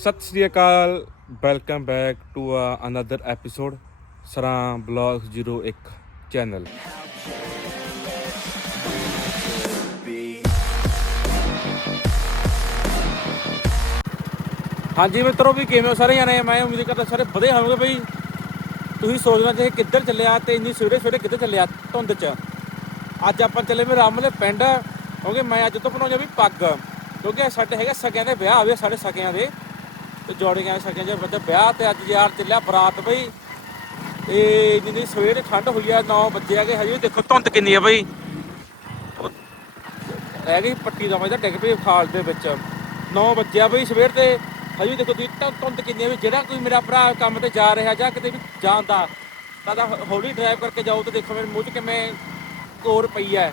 ਸਤਿ ਸ੍ਰੀ ਅਕਾਲ welcome back to another episode Sran blog 01 channel ਹਾਂਜੀ ਮਿੱਤਰੋ, ਵੀ ਕਿਵੇਂ ਹੋ ਸਾਰੇ ਜਾਣੇ? ਮੈਂ ਉਮੀਦ ਕਰਦਾ ਸਾਰੇ ਵਧੀਆ ਹੋਵੋਗੇ ਬਈ। ਤੁਸੀਂ ਸੋਚਣਾ ਚਾਹੇ ਕਿੱਧਰ ਚੱਲਿਆ ਤੇ ਇੰਨੀ ਸਵੇਰੇ ਸਵੇਰੇ ਕਿੱਧਰ ਚੱਲਿਆ ਧੁੰਦ 'ਚ। ਅੱਜ ਆਪਾਂ ਚੱਲੇ ਮੇਰੇ ਰਾਮਲੇ ਪਿੰਡ, ਕਿਉਂਕਿ ਮੈਂ ਅੱਜ ਤੋਂ ਬਣਾਉਂਦਾ ਵੀ ਪੱਗ। ਕਿਉਂਕਿ ਸਾਡੇ ਹੈਗੇ ਸਕਿਆਂ ਦੇ ਵਿਆਹ ਆਵੇ ਸਾਡੇ ਸਕਿਆਂ ਦੇ। ਤੇ ਜੋੜੀਆਂ ਗਏ ਜੇ ਦੇ ਬੱਚਾ ਵਿਆਹ ਤੇ ਅੱਜ ਯਾਰ ਚੱਲਿਆ ਬਰਾਤ ਬਈ। ਇਹ ਜਿੰਨੀ ਸਵੇਰ ਠੰਡ ਹੋਈ ਆ 9 ਵਜੇ ਆ ਗਏ ਹਜੇ। ਵੀ ਦੇਖੋ ਧੁੰਦ ਕਿੰਨੀ ਆ ਬਈ। ਉਹ ਰਹਿ ਗਈ ਪੱਟੀ ਦਾ ਵਜਾ, ਡਿੱਗ ਪਈ ਖਾਲ ਦੇ ਵਿੱਚ। 9 ਵਜੇ ਬਈ ਸਵੇਰ ਤੇ ਹਜੇ ਵੀ ਦੇਖੋ ਦੀ ਧੁੰਦ ਕਿੰਨੀ ਆ ਵੀ ਜਿਹੜਾ ਕੋਈ ਮੇਰਾ ਭਰਾ ਕੰਮ ਤੇ ਜਾ ਰਿਹਾ ਜਾਂ ਕਿਤੇ ਵੀ ਜਾਂਦਾ ਤਾਂ ਹੌਲੀ ਡਰਾਈਵ ਕਰਕੇ ਜਾਓ ਤੇ ਦੇਖੋ ਮੇਰੇ ਮੂੰਹ 'ਚ ਕਿਵੇਂ ਕੋਰ ਪਈ ਹੈ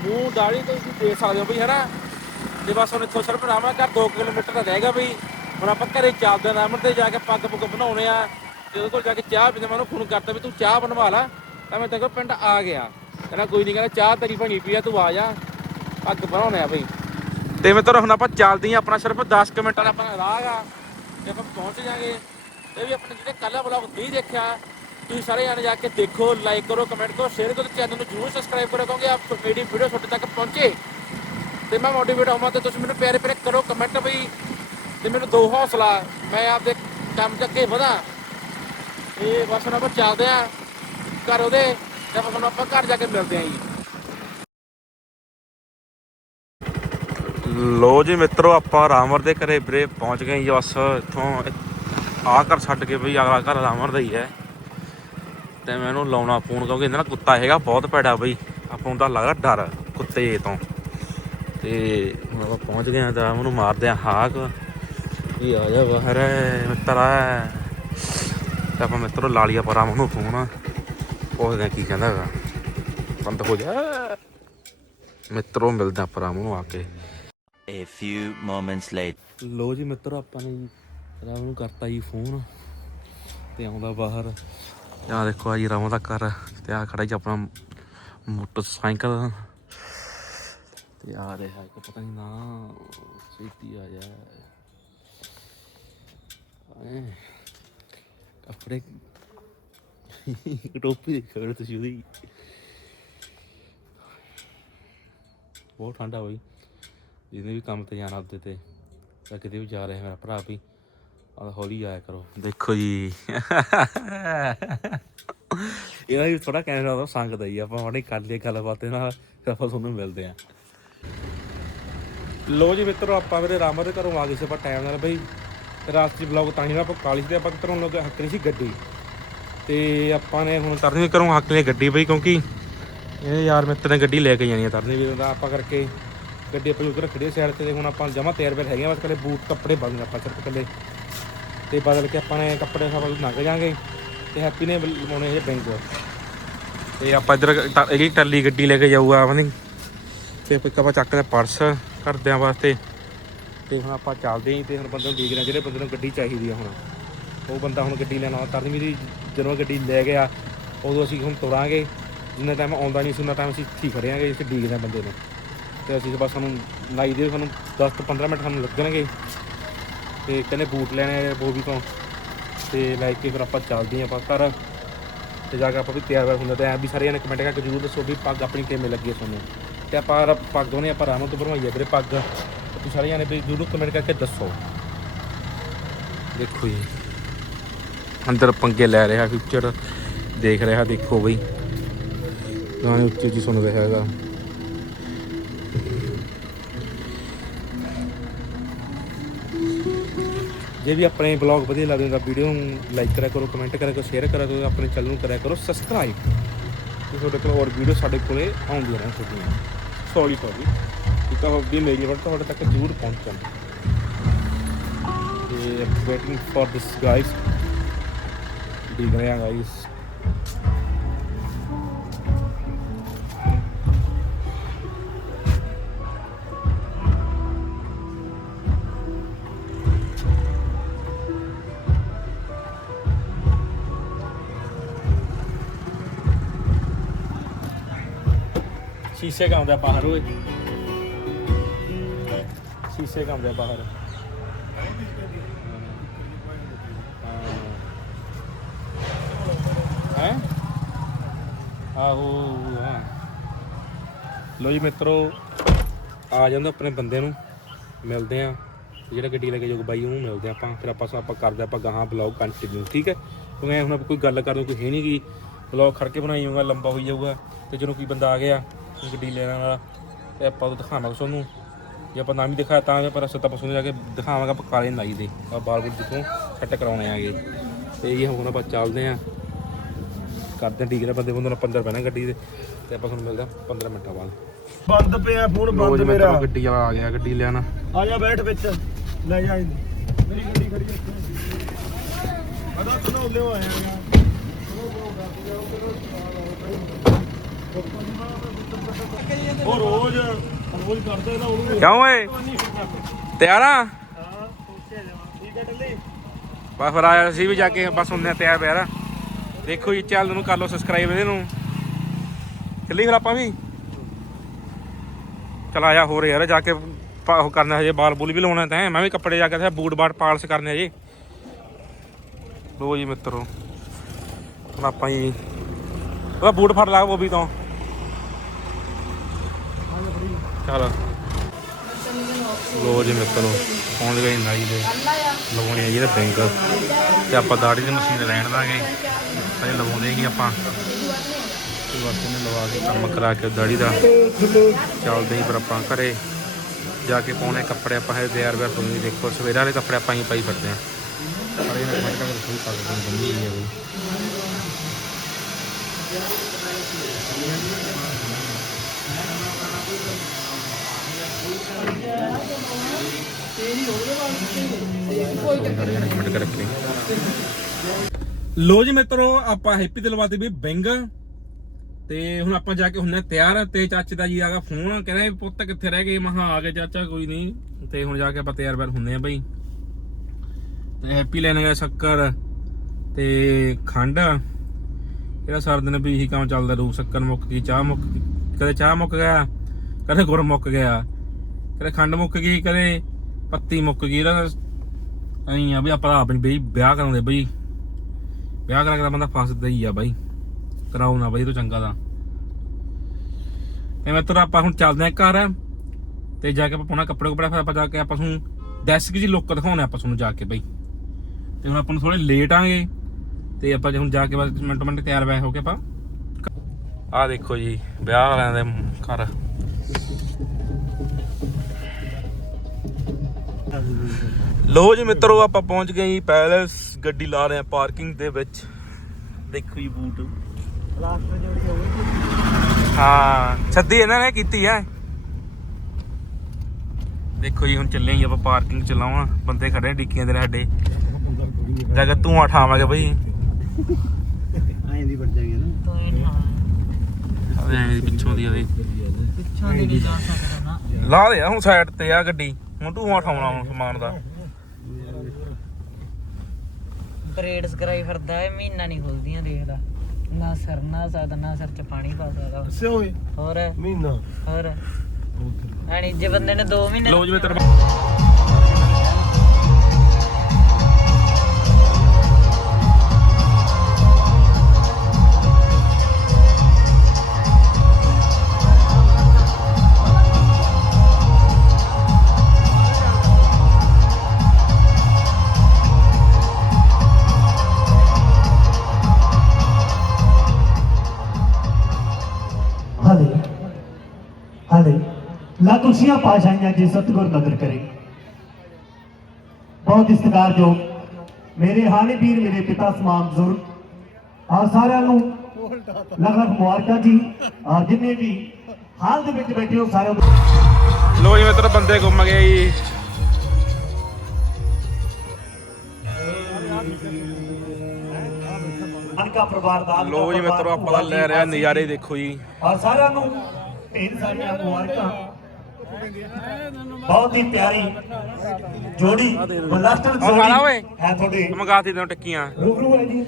ਮੂੰਹ ਦਾੜੀ ਤੇ ਤੁਸੀਂ ਦੇਖ ਸਕਦੇ ਹੋ ਬਈ, ਹੈਨਾ? ਤੇ ਬਸ ਹੁਣ ਇੱਥੋਂ ਸਿਰਫ ਰਾਮਾ ਘਰ 2 ਕਿਲੋਮੀਟਰ ਦਾ ਰਹਿ ਗਿਆ ਬਈ। ਹੁਣ ਆਪਾਂ ਘਰੇ ਚੱਲਦੇ ਹਾਂ ਰਾਮਨ ਤੇ ਜਾ ਕੇ ਪੱਗ ਪੁੱਗ ਬਣਾਉਣੇ ਆ। ਤੇ ਉਹਦੇ ਕੋਲ ਜਾ ਕੇ ਚਾਹ ਪੀਂਦੇ ਮੈਂ ਉਹਨੂੰ ਫੋਨ ਕਰਤਾ ਵੀ ਤੂੰ ਚਾਹ ਬਣਵਾ ਲਾ। ਤਾਂ ਮੈਂ ਤੇਰੇ ਪਿੰਡ ਆ ਗਿਆ। ਕਹਿੰਦਾ ਕੋਈ ਨਹੀਂ ਕਹਿੰਦਾ ਚਾਹ ਤੇਰੀ ਬਣੀ ਪਈ ਆ ਤੂੰ ਆ ਜਾ। ਪੱਗ ਬਣਾਉਣੇ ਆ ਬਈ। ਤੇ ਮੈਂ ਹੁਣ ਆਪਾਂ ਚੱਲਦੇ ਹਾਂ ਆਪਣਾ ਸਿਰਫ 10 ਕੁ ਮਿੰਟਾਂ। ਦਾ ਆਪਣਾ ਰਾਹ ਆ। ਤੇ ਆਪਾਂ ਪਹੁੰਚ ਜਾਾਂਗੇ ਇਹ ਵੀ ਆਪਣੇ ਜਿਹੜੇ ਕੱਲਾ ਬਲੌਗ ਨਹੀਂ ਦੇਖਿਆ ਤੁਸੀਂ ਸਾਰੇ ਜਾਣੇ ਜਾ ਕੇ ਦੇਖੋ ਲਾਈਕ ਕਰੋ ਕਮੈਂਟ ਕਰੋ ਸ਼ੇਅਰ ਕਰੋ ਚੈਨਲ ਨੂੰ ਜਰੂਰ ਸਬਸਕ੍ਰਾਈਬ ਕਰੋ ਕਿਉਂਕਿ ਆਪ ਮੇਰੀ ਵੀਡੀਓ ਤੁਹਾਡੇ ਤੱਕ ਪਹੁੰਚੇ। ਤੇ ਮੈਂ ਮੋਟੀਵੇਟ ਹੋਵਾਂ ਤੇ ਤੁਸੀਂ ਮੈਨੂੰ ਪਿਆਰੇ ਪਿਆਰੇ ਕਰੋ ਕਮੈਂਟ ਬਈ। ਤੇ ਮੈਨੂੰ ਦੋ ਹੌਸਲਾ, ਮੈਂ ਆਪਦੇ ਕੰਮ 'ਚ ਅੱਗੇ ਵਧਾਂ। ਇਹ ਬਸ ਹੁਣ ਆਪਾਂ ਚੱਲਦੇ ਆਂ ਘਰ ਉਹਦੇ, ਤੇ ਆਪਾਂ ਆਪਾਂ ਘਰ ਜਾ ਕੇ ਮਿਲਦੇ ਆਂ ਜੀ। ਲੋ ਜੀ ਮਿੱਤਰੋ, ਆਪਾਂ ਰਾਮਰ ਦੇ ਘਰੇ ਵੀਰੇ ਪਹੁੰਚ ਗਏ ਜੀ ਬਸ। ਇੱਥੋਂ ਆਹ ਘਰ ਛੱਡ ਕੇ ਬਈ ਅਗਲਾ ਘਰ ਰਾਮਰ ਦਾ ਹੀ ਹੈ। ਤੇ ਮੈਂ ਲਾਉਣਾ ਫੋਨ ਕਿਉਂਕਿ ਇਹਦਾ ਨਾ ਕੁੱਤਾ ਹੈਗਾ, ਬਹੁਤ ਭੈੜਾ ਬਈ। ਆਪਾਂ ਨੂੰ ਤਾਂ ਲੱਗਦਾ ਡਰ ਕੁੱਤੇ ਤੋਂ। ਤੇ ਹੁਣ ਆਪਾਂ ਪਹੁੰਚ ਗਏ ਆ ਤਾਂ ਉਹਨੂੰ ਮਾਰਦੇ ਆ ਹਾਕ। ਵੀ ਆ ਜਾ ਬਾਹਰ ਮਿੱਤਰਾ ਤੇ ਆਪਾਂ ਮਿੱਤਰੋ ਲਾ ਲਿਆ ਪਰਾਂ ਉਹਨੂੰ ਫੋਨ। ਪੁੱਛਦੇ ਆ ਕੀ ਕਹਿੰਦਾ ਹੈਗਾ। ਬੰਦ ਹੋ ਜਾ। ਮਿੱਤਰੋ ਮਿਲਦੇ ਆ ਪਰਾਂ ਉਹਨੂੰ ਆ ਕੇ। A few moments later. ਲੋ ਜੀ ਮਿੱਤਰ ਆਪਾਂ ਨੇ ਜੀ ਰਾਮ ਨੂੰ ਕਰਤਾ ਜੀ ਫੋਨ ਤੇ ਆਉਂਦਾ ਬਾਹਰ। ਆ ਦੇਖੋ ਆ ਜੀ ਰਾਮ ਦਾ ਘਰ ਤੇ ਆ ਖੜਾ ਜੀ ਆਪਣਾ ਮੋਟਰਸਾਈਕਲ। ਤੇ ਆ ਰਿਹਾ ਇੱਕ ਪਤਾ ਨਹੀਂ ਨਾ ਛੇਤੀ ਆ ਜਾ। ਕੱਪੜੇ ਟੋਪੀ ਦੇਖੋ ਵੀਰੇ ਤੁਸੀਂ ਉਹਦੀ। ਬਹੁਤ ਠੰਡਾ ਹੋਈ ਜਿਹਨੇ ਵੀ ਕੰਮ ਤੇ ਜਾਣਾ ਆਪਦੇ ਤੇ, ਜਾਂ ਕਿਤੇ ਵੀ ਜਾ ਰਿਹਾ ਮੇਰਾ ਭਰਾ ਵੀ ਆ ਹੌਲੀ ਆਇਆ ਕਰੋ। ਦੇਖੋ ਜੀ। ਇਹਦਾ ਵੀ ਥੋੜਾ ਕੈਮਰਾ ਦਾ ਸੰਗਦਾ ਹੀ ਆਪਾਂ ਹੁਣੇ ਕਰ ਲਈਏ ਗੱਲਬਾਤ ਇਹ ਨਾਲ, ਫਿਰ ਆਪਾਂ ਤੁਹਾਨੂੰ ਮਿਲਦੇ ਆਂ ਲੋ ਜੀ ਮਿੱਤਰੋ, ਆਪਾਂ ਮੇਰੇ ਰਾਮਾ ਦੇ ਘਰੋਂ ਆ ਗਏ ਸੀ ਆਪਾਂ ਟਾਈਮ ਨਾਲ ਬਈ। ਰਾਸਤੇ ਬਲੌਗ ਤਾਂ ਨਹੀਂ ਨਾ ਆਪਾਂ ਕਾਲਜ ਦੇ ਆਪਾਂ ਘਰੋਂ ਲੋਕ ਹੱਕ ਨਹੀਂ ਸੀ ਗੱਡੀ। ਤੇ ਆਪਾਂ ਨੇ ਹੁਣ ਤਰਨੀ ਘਰੋਂ ਹੱਕ ਲਈ ਗੱਡੀ ਬਈ, ਕਿਉਂਕਿ ਇਹ ਯਾਰ ਮਿੱਤਰ ਨੇ ਗੱਡੀ ਲੈ ਕੇ ਜਾਣੀ ਆ ਤਰਨੀ ਵੀ ਦਾ, ਆਪਾਂ ਕਰਕੇ ਗੱਡੀ ਆਪਾਂ ਉਧਰ ਖੜੀ ਸਾਈਡ ਤੇ ਤੇ ਹੁਣ ਆਪਾਂ ਜਮਾ ਤਿਆਰ ਬੈਠ ਹੈਗੇ ਆ, ਬਸ ਕੱਲੇ ਬੂਟ ਕੱਪੜੇ ਬਦਲਣੇ ਆਪਾਂ, ਸਿਰਫ ਕੱਲੇ ਤੇ ਬਦਲ ਕੇ ਆਪਾਂ ਨੇ ਕੱਪੜੇ ਸਭ ਲੰਘ ਜਾਾਂਗੇ ਤੇ ਹੈਪੀ ਨੇ ਲਵਾਉਣੇ ਇਹ ਬੈਂਕ ਤੇ ਆਪਾਂ ਇੱਧਰ ਟ- ਟੱਲੀ ਗੱਡੀ ਲੈ ਕੇ ਜਾਊਗਾ ਆਪਣੀ ਤੇ ਫਿਰ ਆਪਾਂ ਚੱਕਦੇ ਪਰਸ ਘਰਦਿਆਂ ਵਾਸਤੇ। ਤੇ ਹੁਣ ਆਪਾਂ ਚੱਲਦੇ ਆਂ ਤੇ ਹੁਣ ਬੰਦੇ ਨੂੰ ਦੇਖ ਰਹੇ ਹਾਂ, ਜਿਹੜੇ ਬੰਦੇ ਨੂੰ ਗੱਡੀ ਚਾਹੀਦੀ ਆ ਹੁਣ। ਉਹ ਬੰਦਾ ਹੁਣ ਗੱਡੀ ਲੈਣ ਆਉਂਦਾ ਤਰਨਵੀਰ ਦੀ ਜਦੋਂ ਗੱਡੀ ਲੈ ਗਿਆ ਉਦੋਂ ਅਸੀਂ ਹੁਣ ਤੁਰਾਂਗੇ। ਜਿੰਨਾ ਟਾਈਮ ਆਉਂਦਾ ਨਹੀਂ ਸੀ ਉਹਨਾਂ ਟਾਈਮ ਅਸੀਂ ਇੱਥੇ ਖੜੇ ਆਂਗੇ ਇੱਥੇ ਡੀਕਦੇ ਹਾਂ ਬੰਦੇ ਨੂੰ। ਤੇ ਅਸੀਂ ਬਸ ਸਾਨੂੰ ਲਾਈ ਦੇ ਸਾਨੂੰ 10 ਤੋਂ 15 ਮਿੰਟ ਸਾਨੂੰ ਲੱਗਣਗੇ। ਤੇ ਕਹਿੰਦੇ ਬੂਟ ਲੈਣੇ ਆ ਬੋਬੀ ਤੋਂ ਤੇ ਲੈ ਕੇ ਫਿਰ ਆਪਾਂ ਚੱਲਦੇ ਹਾਂ ਆਪਾਂ ਘਰ। ਤੇ ਜਾ ਕੇ ਆਪਾਂ ਵੀ ਤਿਆਰ ਵਰ ਹੁੰਦੇ ਤੇ ਐ ਵੀ ਸਾਰੇ ਜਣੇ ਕਮੈਂਟ ਕਰਕੇ ਜਰੂਰ ਦੱਸੋ ਵੀ ਪੱਗ ਆਪਣੀ ਕਿਵੇਂ ਲੱਗੀ ਹੈ ਤੁਹਾਨੂੰ। ਤੇ ਆਪਾਂ ਪੱਗ ਉਹਨੇ ਆਪਾਂ ਰਾਮੋਂ ਤੋਂ ਭਰਵਾਈਏ ਹੈ ਵੀਰੇ ਪੱਗ। ਤੁਸੀਂ ਸਾਰੇ ਜਾਣੇ ਵੀ ਜਰੂਰ ਕਮੈਂਟ ਕਰਕੇ ਦੱਸੋ। ਦੇਖੋ ਜੀ। ਅੰਦਰ ਪੰਗੇ ਲੈ ਰਿਹਾ ਫਿਊਚਰ ਦੇਖ ਰਿਹਾ, ਦੇਖੋ ਬਈ। ਗਾਣੇ ਉੱਚੇ ਜੀ ਸੁਣ ਰਿਹਾ ਹੈਗਾ। ਜੇ ਵੀ ਆਪਣੇ ਬਲੌਗ ਵਧੀਆ ਲੱਗਦੇ ਤਾਂ ਵੀਡੀਓ ਨੂੰ ਲਾਈਕ ਕਰਿਆ ਕਰੋ ਕਮੈਂਟ ਕਰਿਆ ਕਰੋ ਸ਼ੇਅਰ ਕਰਿਆ ਕਰੋ, ਆਪਣੇ ਚੈਨਲ ਨੂੰ ਕਰਿਆ ਕਰੋ ਸਬਸਕ੍ਰਾਈਬ ਤੇ ਤੁਹਾਡੇ ਕੋਲ ਹੋਰ ਵੀਡੀਓ ਸਾਡੇ ਕੋਲੇ ਆਉਂਦੀਆਂ ਰਹਿਣ ਤੁਹਾਡੀਆਂ। ਸੌਰੀ ਸੌਰੀ ਇੱਕ ਤਾਂ ਵੀ ਮੇਰੀ ਵਰ ਤੁਹਾਡੇ ਤੱਕ ਜ਼ਰੂਰ ਪਹੁੰਚਣ ਤੇ ਵੇਟਿੰਗ ਫॉर ਦਿਸ ਗਾਇਸ ਦੇਖ ਰਹੇ ਆ ਗਾਇਸ ਸ਼ੀਸ਼ੇ ਕਾਉਂਦਾ ਬਾਹਰ ਓਏ। ਸ਼ੀਸ਼ੇ ਕਾਉਂਦਾ ਬਾਹਰ। ਹੈ। ਆਹੋ, ਹਾਂ। ਲੋ ਜੀ ਮਿੱਤਰੋ, ਆ ਜਾਂਦਾ ਆਪਣੇ ਬੰਦੇ ਨੂੰ। ਮਿਲਦੇ ਆ। ਜਿਹੜਾ ਗੱਡੀ ਲੈ ਕੇ ਜੋਗ ਬਾਈ, ਉਹਨੂੰ ਮਿਲਦੇ ਆਪਾਂ। ਫਿਰ ਆਪਾਂ ਆਪਾਂ ਕਰਦੇ ਆਪਾਂ ਗਾਹਾਂ ਬਲੌਗ ਕੰਟੀਨਿਊ ਠੀਕ ਹੈ? ਕਿਉਂਕਿ ਹੁਣ ਆਪਾਂ ਕੋਈ ਗੱਲ ਕਰਦੇ ਕੋਈ ਹੈ ਨਹੀਂ ਕਿ ਬਲੌਗ ਖੜ ਕੇ ਬਣਾਈ ਜਾਊਗਾ ਲੰਬਾ ਹੋਈ ਜਾਊਗਾ। ਤੇ ਜਦੋਂ ਕੋਈ ਬੰਦਾ ਆ ਗਿਆ ਗੱਡੀ ਲੈਣ ਵਾਲਾ ਤੇ ਆਪਾਂ ਉਹ ਦਿਖਾਵਾਂਗੇ ਤੁਹਾਨੂੰ। ਜੇ ਆਪਾਂ ਨਾ ਵੀ ਦਿਖਾਇਆ ਤਾਂ ਪਰ ਸੱਤਾ ਪਸੋਂ ਜਾ ਕੇ ਦਿਖਾਵਾਂਗਾ ਆਪਾਂ ਕਾਲੇ ਲਾਈ ਦੇ। ਆ ਬਾਲ ਬੁਲ ਜਿੱਥੋਂ ਸੈੱਟ ਕਰਾਉਣੇ ਆਗੇ ਤੇ ਇਹ ਹੁਣ ਆਪਾਂ ਚੱਲਦੇ ਆਂ ਕਰਦੇ ਆਂ ਟੀਕੇ ਬੰਦੇ ਬੰਦੇ ਨੂੰ 15 ਪੈਣਾ ਗੱਡੀ ਦੇ। ਤੇ ਆਪਾਂ ਤੁਹਾਨੂੰ ਮਿਲਦੇ ਆਂ 15 ਮਿੰਟਾਂ ਬਾਅਦ। ਬੰਦ ਪਿਆ ਫੋਨ ਬੰਦ ਮੇਰਾ। ਗੱਡੀ ਵਾਲਾ ਆ ਗਿਆ ਗੱਡੀ ਲਿਆਣਾ ਆ ਜਾ ਬੈਠ ਵਿੱਚ। ਲੈ ਜਾ ਮੇਰੀ ਗੱਡੀ ਖੜੀ ਇੱਥੇ। ਅਦਾ ਤਨੋ ਲਿਓ ਆਇਆ। ਗਾ ਉਹ ਰੋਜ਼ ਰੋਜ਼ ਕਰਦੇ ਨਾ ਉਹਨੂੰ ਕਿਉਂ ਓਏ? ਤਿਆਰ ਆ? ਹਾਂ ਬਸ ਫਿਰ ਆਇਆ ਅਸੀਂ ਵੀ ਜਾ ਕੇ ਬਸ ਹੁੰਦੇ ਤਿਆਰ ਪਿਆਰ ਦੇਖੋ ਜੀ, ਚੈਨਲ ਨੂੰ ਕਰ ਲਓ ਸਬਸਕ੍ਰਾਈਬ ਇਹਦੇ ਨੂੰ ਚੱਲੀ ਫਿਰ ਆਪਾਂ ਵੀ। ਚਲ ਆਇਆ ਹੋਰ ਯਾਰ, ਜਾ ਕੇ ਉਹ ਕਰਨਾ ਹਜੇ, ਬਾਲ ਬੁਲ ਵੀ ਲਾਉਣਾ ਤਾਂ ਮੈਂ ਵੀ ਕੱਪੜੇ ਜਾ ਕੇ ਬੂਟ ਬਾਟ ਪਾਲਸ ਕਰਨੇ ਹਜੇ ਲੋ ਜੀ ਮਿੱਤਰੋ, ਹੁਣ ਆਪਾਂ ਜੀ ਉਹਦਾ ਬੂਟ ਫੜ ਲਾ ਬੋਬੀ ਤੋਂ। ਚਲ ਲੋ ਜੀ ਮਿੱਤਰੋ, ਪਹੁੰਚ ਗਏ ਨਾਈ ਦੇ। ਲਵਾਉਣੇ ਆ ਜਿਹੜੇ ਬੈਂਕ ਤੇ ਆਪਾਂ ਦਾੜੀ ਦੀ ਮਸ਼ੀਨ ਲੈਣ ਦਾਂਗੇ। ਅਜੇ ਲਵਾਉਂਦੇ ਹੀ ਆਪਾਂ। ਤੇ ਬਸ ਲਵਾ ਕੇ ਕੰਮ ਕਰਾ ਕੇ ਦਾੜੀ ਦਾ। ਚੱਲਦੇ ਹੀ ਪਰ ਆਪਾਂ ਘਰੇ ਜਾ ਕੇ ਪਾਉਣੇ ਕੱਪੜੇ ਆਪਾਂ ਹੈ ਤਿਆਰ ਬਿਆਰ ਹੋਣੀ ਦੇਖੋ। ਸਵੇਰੇ ਵਾਲੇ ਕੱਪੜੇ ਆਪਾਂ ਹੀ ਪਾਈ ਫਿਰਦੇ ਆ ਪਰ ਇਹਨਾਂ ਕਮੈਂਟ ਕਰਕੇ ਕੋਈ ਪਾ ਕੇ ਬੰਦੀ ਹੈ ਬਈ। ਕਮੈਂਟ ਕਰਕੇ ਲੋ ਜੀ ਮਿੱਤਰੋ, ਆਪਾਂ ਹੈਪੀ ਦੇ ਵੀ ਬਿੰਗ। ਤੇ ਹੁਣ ਆਪਾਂ ਜਾ ਕੇ ਹੁੰਨੇ ਤਿਆਰ। ਤੇ ਚਾਚੇ ਦਾ ਜੀ ਆਗਾ ਫੋਨ। ਕਹਿੰਦਾ ਪੁੱਤ ਕਿੱਥੇ ਰਹਿ ਗਏ? ਮਹਾ ਆ ਗਏ ਚਾਚਾ, ਕੋਈ ਨਹੀਂ। ਤੇ ਹੁਣ ਜਾ ਕੇ ਆਪਾਂ ਤਿਆਰ ਬਿਆਰ ਹੁੰਨੇ ਆ ਬਈ। ਤੇ ਹੈਪੀ ਲੈਣ ਗਿਆ ਸ਼ੱਕਰ ਤੇ ਖੰਡ। ਇਹਦਾ ਸਾਰਾ ਦਿਨ ਵੀ ਇਹੀ ਕੰਮ ਚੱਲਦਾ ਰੂ ਸ਼ੱਕਰ ਮੁੱਕ ਗਈ, ਚਾਹ ਮੁੱਕ ਗਈ। ਕਦੇ ਚਾਹ ਮੁੱਕ ਗਿਆ, ਕਦੇ ਗੁੜ ਮੁੱਕ ਗਿਆ। ਕਦੇ ਖੰਡ ਮੁੱਕ ਗਈ, ਕਦੇ ਪੱਤੀ ਮੁੱਕ ਗਈ ਇਹਦਾ ਐਂ ਆ ਵੀ ਆਪਾਂ ਆਪ ਬਈ, ਵਿਆਹ ਕਰਾਉਂਦੇ ਬਈ। ਵਿਆਹ ਕਰਾ ਕੇ ਬੰਦਾ ਫਸਦਾ ਹੀ ਆ ਬਾਈ। ਕਰਾਉ ਨਾ ਬਾਈ, ਇਹ ਤੋਂ ਚੰਗਾ ਤਾਂ। ਤੇ ਮਿੱਤਰ ਆਪਾਂ ਹੁਣ ਚੱਲਦੇ ਆ ਘਰ, ਤੇ ਜਾ ਕੇ ਆਪਾਂ ਪਾਉਣਾ ਕੱਪੜੇ ਕੁਪੜਾ, ਫਿਰ ਆਪਾਂ ਜਾ ਕੇ ਆਪਾਂ ਨੂੰ ਡੈਸਕ ਜੀ ਲੁੱਕ ਦਿਖਾਉਣੇ ਆਪਾਂ ਤੁਹਾਨੂੰ ਜਾ ਕੇ ਬਈ। ਤੇ ਹੁਣ ਆਪਾਂ ਨੂੰ ਥੋੜੇ ਲੇਟ ਆਂਗੇ, ਤੇ ਆਪਾਂ ਜੇ ਹੁਣ ਜਾ ਕੇ ਬਸ ਮਿੰਟ ਮਿੰਟ ਤਿਆਰ ਬੈ ਹੋ ਕੇ ਆਪਾਂ ਆਹ ਦੇਖੋ ਜੀ, ਵਿਆਹ ਵਾਲਿਆਂ ਦੇ ਘਰ। ਲੋ ਜੀ ਮਿੱਤਰੋ ਆਪਾਂ ਪਹੁੰਚ ਗਏ ਜੀ ਪੈਲਸ ਗੱਡੀ ਲਾ ਰਹੇ ਆ ਪਾਰਕਿੰਗ ਦੇ ਵਿੱਚ। ਦੇਖੋ ਜੀ ਬੂਟ। ਲਾਸਟ ਹਾਂ ਸੱਦੀ ਇਹਨਾਂ ਨੇ ਕੀਤੀ ਹੈ। ਦੇਖੋ ਜੀ ਹੁਣ ਚੱਲੇ ਜੀ ਆਪਾਂ ਪਾਰਕਿੰਗ ਚ ਲਾਵਾਂ ਬੰਦੇ ਖੜੇ ਡਿੱਕੀਆਂ ਦੇ ਸਾਡੇ। ਜਾ ਕੇ ਤੂੰ ਉਠਾਵਾਂਗੇ ਬਈ। ਐਂ ਦੀ ਵੱਜ ਜਾਏਗੀ ਨਾ ਅਰੇ ਪਿੱਛੋਂ ਦੀ ਆਵੇ ਪਿੱਛੋਂ ਦੀ ਨਹੀਂ ਜਾ ਸਕਦਾ ਨਾ। ਲਾ ਦੇ ਆ ਹੁਣ ਸਾਈਡ ਤੇ ਆ ਗੱਡੀ। ਹੁਣ ਤੂੰ ਉਠਾਉਣਾ ਹੁਣ ਸਮਾਨ ਦਾ। ਬਰੇਡਸ ਕਰਾਈ ਫਿਰਦਾ ਇਹ ਮਹੀਨਾ ਨਹੀਂ ਖੁੱਲਦੀਆਂ ਦੇਖਦਾ। ਨਾ ਸਰ ਨਾ ਸਕਦਾ ਨਾ ਸਰ ਚ ਪਾਣੀ ਪਾ ਸਕਦਾ। ਦੱਸੇ ਹੋਏ ਹੋਰ? ਮਹੀਨਾ? ਹੋਰ? ਐਣੀ ਜੇ ਬੰਦੇ ਨੇ 2 ਮਹੀਨੇ ਲੋ ਜੀ ਮਿੱਤਰ ਲਾਤੁਸੀਆਂ ਪਾਸ਼ਾਈਆਂ ਜੀ ਸਤਿਗੁਰ ਨਦਰ ਕਰੇ। ਬਹੁਤ ਇਸਤਿਕਾਰ ਮੇਰੇ ਹਾਲੇ ਵੀਰ ਮੇਰੇ ਪਿਤਾ ਸਮਾਨ ਬਜ਼ੁਰਗ ਆ ਸਾਰਿਆਂ ਨੂੰ ਲੱਖ ਲੱਖ ਮੁਬਾਰਕਾਂ ਜੀ ਆ ਜਿੰਨੇ ਵੀ ਹਾਲ ਦੇ ਵਿੱਚ ਬੈਠੇ ਹੋ ਸਾਰਿਆਂ ਨੂੰ। ਲੋ ਜੀ ਮਿੱਤਰ ਬੰਦੇ ਗੁੰਮ ਗਏ ਜੀ। ਅਨਕਾ ਪਰਿਵਾਰ ਦਾ ਅਨਕਾ ਲੋ ਜੀ ਮਿੱਤਰੋ ਆਪਾਂ ਲੈ ਰਿਹਾ ਨਜ਼ਾਰੇ ਦੇਖੋ ਜੀ। ਔਰ ਸਾਰਿਆਂ ਨੂੰ ਢੇਰ ਸਾਰੀਆਂ ਮੁਬਾਰਕਾਂ। ਬਹੁਤ ਹੀ ਪਿਆਰੀ ਜੋੜੀ ਬਲਾਸਟਰ ਓਏ। ਹੈ ਤੁਹਾਡੇ। ਮੰਗਾਤੀ ਤੈਨੂੰ ਟਿੱਕੀਆਂ। ਰੂਬਰੂ ਹੈ ਜੀ।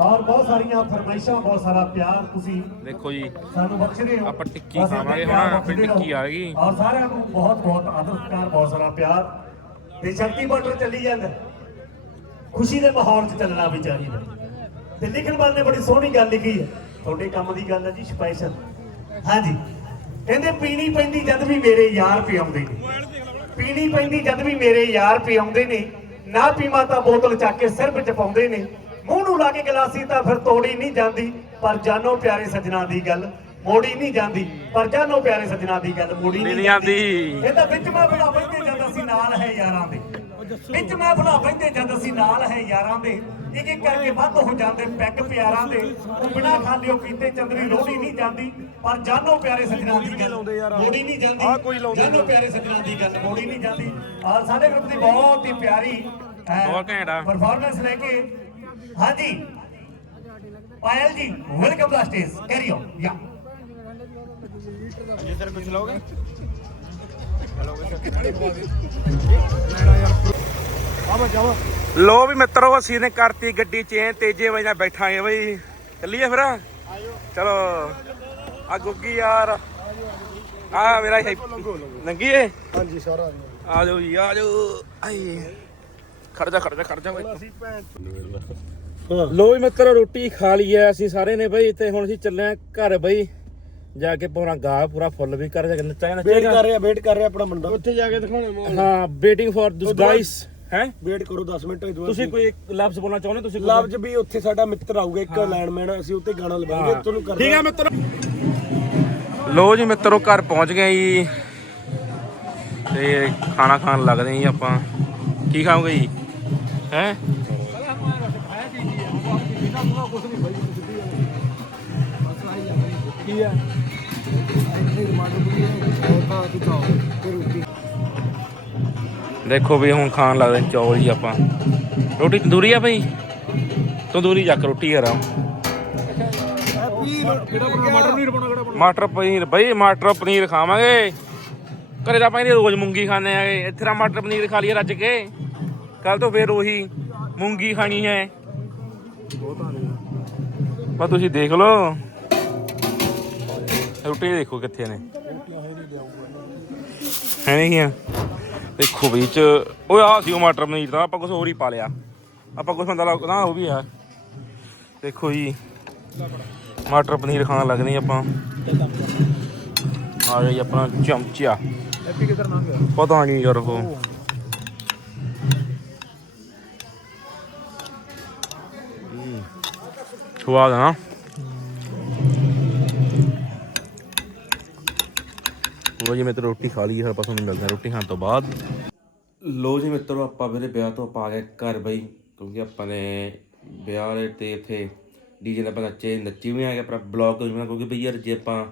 ਔਰ ਬਹੁਤ ਸਾਰੀਆਂ ਫਰਮਾਇਸ਼ਾਂ ਬਹੁਤ ਸਾਰਾ ਪਿਆਰ ਤੁਸੀਂ ਦੇਖੋ ਜੀ ਸਾਨੂੰ ਬਖਸ਼ਦੇ ਹੋ। ਆਪਾਂ ਟਿੱਕੀ ਖਾਵਾਂਗੇ ਹੁਣ, ਰਹੋ। ਟਿੱਕੀ ਆ ਗਈ। ਔਰ ਸਾਰਿਆਂ ਨੂੰ ਬਹੁਤ ਬਹੁਤ ਆਦਰ ਸਤਿਕਾਰ ਬਹੁਤ ਸਾਰਾ ਪਿਆਰ। ਤੇ ਸ਼ਕਤੀ ਬਾਰਡਰ ਚੱਲੀ ਜਾਂਦਾ। ਖੁਸ਼ੀ ਦੇ ਮਾਹੌਲ 'ਚ ਚੱਲਣਾ ਵੀ ਚਾਹੀਦਾ। ਤੇ ਲਿਖਣ ਵਾਲੇ ਨੇ ਬੜੀ ਸੋਹਣੀ ਗੱਲ ਲਿਖੀ ਹੈ। ਤੁਹਾਡੇ ਕੰਮ ਦੀ ਗੱਲ ਹੈ ਜੀ ਸਪੈਸ਼ਲ। ਹਾਂਜੀ। ਕਹਿੰਦੇ ਪੀਣੀ ਪੈਂਦੀ ਜਦ ਵੀ ਮੇਰੇ ਯਾਰ ਪਿਆਉਂਦੇ ਨੇ। ਪੀਣੀ ਪੈਂਦੀ ਜਦ ਵੀ ਮੇਰੇ ਯਾਰ ਪਿਆਉਂਦੇ ਨੇ। ਨਾ ਪੀਵਾਂ ਤਾਂ ਬੋਤਲ ਚੱਕ ਕੇ ਸਿਰ ਵਿੱਚ ਪਾਉਂਦੇ ਨੇ। ਮੂੰਹ ਨੂੰ ਲਾ ਕੇ ਗਲਾਸੀ ਤਾਂ ਫਿਰ ਤੋੜੀ ਨਹੀਂ ਜਾਂਦੀ। ਪਰ ਜਾਨੋ ਪਿਆਰੇ ਸੱਜਣਾ ਦੀ ਗੱਲ ਮੋੜੀ ਨਹੀਂ ਜਾਂਦੀ। ਪਰ ਜਾਨੋ ਪਿਆਰੇ ਸੱਜਣਾ ਦੀ ਗੱਲ ਮੋੜੀ ਨਹੀਂ ਜਾਂਦੀ। ਇਹ ਤਾਂ ਵਿੱਚ ਮੈਂ ਬਣਾ ਬੈਠੇ ਜਦ ਅਸੀਂ ਨਾਲ ਹੈ ਯਾਰਾਂ ਦੇ। ਵਿੱਚ ਮੈਂ ਬਣਾ ਬੈਠੇ ਜਦ ਅਸੀਂ ਨਾਲ ਹੈ ਯਾਰਾਂ ਦੇ। ਇੱਕ ਇੱਕ ਕਰਕੇ ਵੱਧ ਹੋ ਜਾਂਦੇ ਪੈਗ ਪਿਆਰਾਂ ਦੇ। ਬਿਨਾ ਖਾਲਿਓ ਕੀਤੇ ਚੰਦਰੀ ਲੋੜੀ ਨਹੀਂ ਜਾਂਦੀ ਪਰ ਜਾਨੋ ਪਿਆਰੇ ਸਜਣਾ ਦੀ ਗੱਲ। ਲੋੜੀ ਨਹੀਂ ਜਾਂਦੀ। ਜਾਨੋ ਪਿਆਰੇ ਸਜਣਾ ਦੀ ਗੱਲ ਲੋੜੀ ਨਹੀਂ ਜਾਂਦੀ। ਔਰ ਸਾਡੇ ਗਰੁੱਪ ਦੀ ਬਹੁਤ ਹੀ ਪਿਆਰੀ ਬਹੁਤ ਘੈਂਟਾ ਪਰਫਾਰਮੈਂਸ ਲੈ ਕੇ। ਹਾਂਜੀ। ਪਾਇਲ ਜੀ ਵੈਲਕਮ ਦਾ ਸਟੇਜ ਕੈਰੀ ਆਨ ਯਾ ਜੇ ਤੇਰੇ ਕੁਝ ਲੋਗੇ ਹਲੋ ਕਿਹੜੀ ਬੋਲ ਦੇ। ਲੈਣਾ ਯਾਰ ਆਵਾ ਜਾਵਾ ਲੋ ਵੀ ਮਿੱਤਰੋ ਅਸੀਂ ਨੇ ਕਰਤੀ ਗੱਡੀ ਚੇਂ ਤੇਜੇ ਵਜਾ ਬੈਠਾਂਗੇ ਬਈ। ਚੱਲੀਏ ਫਿਰ? ਚਲੋ। ਆ ਗੁੱਗੀ ਯਾਰ। ਆ ਮੇਰਾ ਨੰਗੀਏ? ਹਾਂਜੀ ਸਾਰਾ ਆ ਜੀ ਆ ਜਾਓ। ਖੜ ਜਾ ਖੜ ਜਾ ਖੜ ਜਾ ਲੋ ਵੀ ਮਿੱਤਰੋ ਰੋਟੀ ਖਾ ਲਈ ਐ ਅਸੀਂ ਸਾਰੇ ਨੇ ਬਈ ਤੇ ਹੁਣ ਅਸੀਂ ਚੱਲੇ ਆ ਘਰ ਬਈ। ਜਾ ਕੇ ਪੂਰਾ ਗਾਹ ਪੂਰਾ ਫੁੱਲ ਵੀ ਕਰ ਜਾ ਕੇ ਨੱਚਾਂਗੇ ਨੱਚੇਗਾ। ਵੇਟ ਕਰ ਰਿਹਾ ਵੇਟ ਕਰ ਰਿਹਾ ਆਪਣਾ ਮੁੰਡਾ। ਉੱਥੇ ਜਾ ਕੇ ਦਿਖਾਉਣਾ ਹਾਂ ਵੇਟਿੰਗ ਫॉर ਦਿਸ ਗਾਇਸ ਹੈ? ਵੇਟ ਕਰੋ 10 ਮਿੰਟ ਹੋਏ ਤੁਸੀਂ ਕੋਈ ਇੱਕ ਲਫ਼ਜ਼ ਬੋਲਣਾ ਚਾਹੁੰਦੇ ਤੁਸੀਂ ਕੋਈ? ਲਵਜ ਵੀ ਉੱਥੇ ਸਾਡਾ ਮਿੱਤਰ ਆਊਗਾ ਇੱਕ ਲਾਈਨਮੈਨ ਅਸੀਂ ਉੱਤੇ ਗਾਣਾ ਲਵਾਵਾਂਗੇ ਤੁਹਾਨੂੰ ਕਰ ਠੀਕ ਆ ਮਿੱਤਰੋ। ਲੋ ਜੀ ਮਿੱਤਰੋ ਘਰ ਪਹੁੰਚ ਗਏ ਜੀ। ਤੇ ਖਾਣਾ ਖਾਣ ਲੱਗਦੇ ਜੀ ਆਪਾਂ। ਕੀ ਖਾਓਗੇ ਜੀ? ਹੈ? ਕੀ ਆ ਦੇਖੋ ਵੀ ਹੁਣ ਖਾਣ ਲੱਗਦੇ ਚੌਲ ਜੀ ਆਪਾਂ। ਰੋਟੀ ਤੰਦੂਰੀ ਆ ਭਾਈ ਤੰਦੂਰੀ ਚੱਕ ਰੋਟੀ ਯਾਰ। ਕਿਹੜਾ ਮਟਰ ਪਨੀਰ ਬਣਾ ਮਟਰ ਪਨੀਰ ਖਾਵਾਂਗੇ। ਘਰੇ ਤਾਂ ਆਪਾਂ ਰੋਜ਼ ਮੂੰਗੀ ਖਾਂਦੇ ਆਗੇ ਇੱਥੇ ਤਾਂ ਮਟਰ ਪਨੀਰ ਖਾ ਲਈਏ ਰੱਜ ਕੇ। ਕੱਲ ਤੋਂ ਫੇਰ ਉਹੀ ਮੂੰਗੀ ਖਾਣੀ ਹੈ। ਪਰ ਤੁਸੀਂ ਦੇਖ ਲਓ। ਰੋਟੀ ਦੇਖੋ ਕਿੱਥੇ ਨੇ। ਹੈ ਨਹੀਂ ਆ ਦੇਖੋ ਵਿੱਚ ਓਏ ਆ ਸੀ ਉਹ ਮਟਰ ਪਨੀਰ ਦਾ ਆਪਾਂ ਕੁਝ ਹੋਰ ਹੀ ਪਾ ਲਿਆ। ਆਪਾਂ ਕੁਝ ਬੰਦਾ ਲੱਗਦਾ ਉਹ ਵੀ ਆ ਦੇਖੋ ਜੀ ਮਟਰ ਪਨੀਰ ਖਾਣ ਲੱਗਦੇ ਆਪਾਂ। ਆ ਗਈ ਆਪਣਾ ਚਮਚਾ ਹੈਪੀ ਕਿਧਰ ਨਾ ਗਿਆ ਪਤਾ ਨਹੀਂ ਯਾਰ ਉਹ। ਹਮ, ਸਵਾਦ ਆ ਨਾ। ਲੋ ਜੀ ਮਿੱਤਰੋ ਰੋਟੀ ਖਾ ਲਈ ਹੈ, ਆਪਾਂ ਤੁਹਾਨੂੰ ਮਿਲਦੇ ਹਾਂ ਰੋਟੀ ਖਾਣ ਤੋਂ ਬਾਅਦ। ਲੋ ਜੀ ਮਿੱਤਰੋ, ਆਪਾਂ ਵੀਰੇ ਵਿਆਹ ਤੋਂ ਆਪਾਂ ਆ ਗਏ ਘਰ ਬਈ, ਕਿਉਂਕਿ ਆਪਾਂ ਨੇ ਵਿਆਹ ਵਾਲੇ ਤੇ ਇੱਥੇ ਡੀਜੇ ਨਾਲ ਆਪਾਂ ਨੱਚੇ, ਨੱਚੀ ਵੀ ਆ ਗਏ ਪਰ ਬਲੌਗ ਤੋਂ ਜਿਵੇਂ ਕਿਉਂਕਿ ਬਈ ਯਾਰ ਜੇ ਆਪਾਂ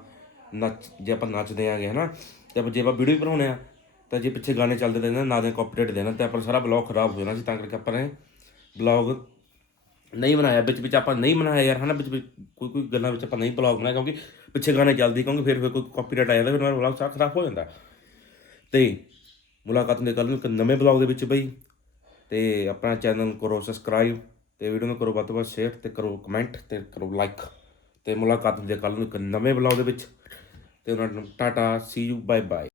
ਨੱਚ, ਜੇ ਆਪਾਂ ਨੱਚਦੇ ਆਗੇ ਹਨਾ, ਤੇ ਆਪਾਂ ਜੇ ਆਪਾਂ ਵੀਡੀਓ ਬਣਾਉਣੇ ਆ, ਤਾਂ ਜੇ ਪਿੱਛੇ ਗਾਣੇ ਚੱਲਦੇ ਰਹਿੰਦੇ ਨਾ ਦੇ ਕਾਪੀਰਾਈਟ ਦੇਣਾ, ਤੇ ਆਪਣਾ ਸਾਰਾ ਬਲੌਗ ਖਰਾਬ ਹੋ ਜਾਣਾ ਸੀ ਤਾਂ ਕਰਕੇ ਆਪਾਂ ਨੇ ਬਲੌਗ ਨਹੀਂ ਬਣਾਇਆ, ਵਿੱਚ ਵਿੱਚ ਆਪਾਂ ਨਹੀਂ ਬਣਾਇਆ ਯਾਰ, ਹਨਾ, ਵਿੱਚ ਵਿੱਚ ਕੋਈ ਕੋਈ ਗੱਲਾਂ ਵਿੱਚ ਆਪਾਂ ਨਹੀਂ ਬਲੌਗ ਬਣਾਇਆ, ਕਿਉਂਕਿ ਪਿੱਛੇ ਗਾਣੇ ਚੱਲਦੀ, ਕਿਉਂਕਿ ਫਿਰ ਫਿਰ ਕੋਈ ਕਾਪੀਰਾਈਟ ਆ ਜਾਂਦਾ, ਫਿਰ ਮੇਰਾ ਬਲੌਗ ਸਾਰਾ ਖਰਾਬ ਹੋ ਜਾਂਦਾ। ਤੇ ਮੁਲਾਕਾਤ ਹੁੰਦੀ ਕੱਲ ਨੂੰ ਇੱਕ ਨਵੇਂ ਬਲੌਗ ਦੇ ਵਿੱਚ ਬਈ, ਤੇ ਆਪਣਾ ਚੈਨਲ ਨੂੰ ਕਰੋ ਸਬਸਕ੍ਰਾਈਬ ਤੇ ਵੀਡੀਓ ਨੂੰ ਕਰੋ ਵੱਧ ਤੋਂ ਵੱਧ ਸ਼ੇਅਰ ਤੇ ਕਰੋ ਕਮੈਂਟ ਤੇ ਕਰੋ ਲਾਈਕ ਤੇ ਮੁਲਾਕਾਤ ਹੁੰਦੀ ਕੱਲ ਨੂੰ ਇੱਕ ਨਵੇਂ ਬਲੌਗ ਦੇ ਵਿੱਚ। ਤੇ ਉਹਨਾਂ ਨੂੰ tata see you bye bye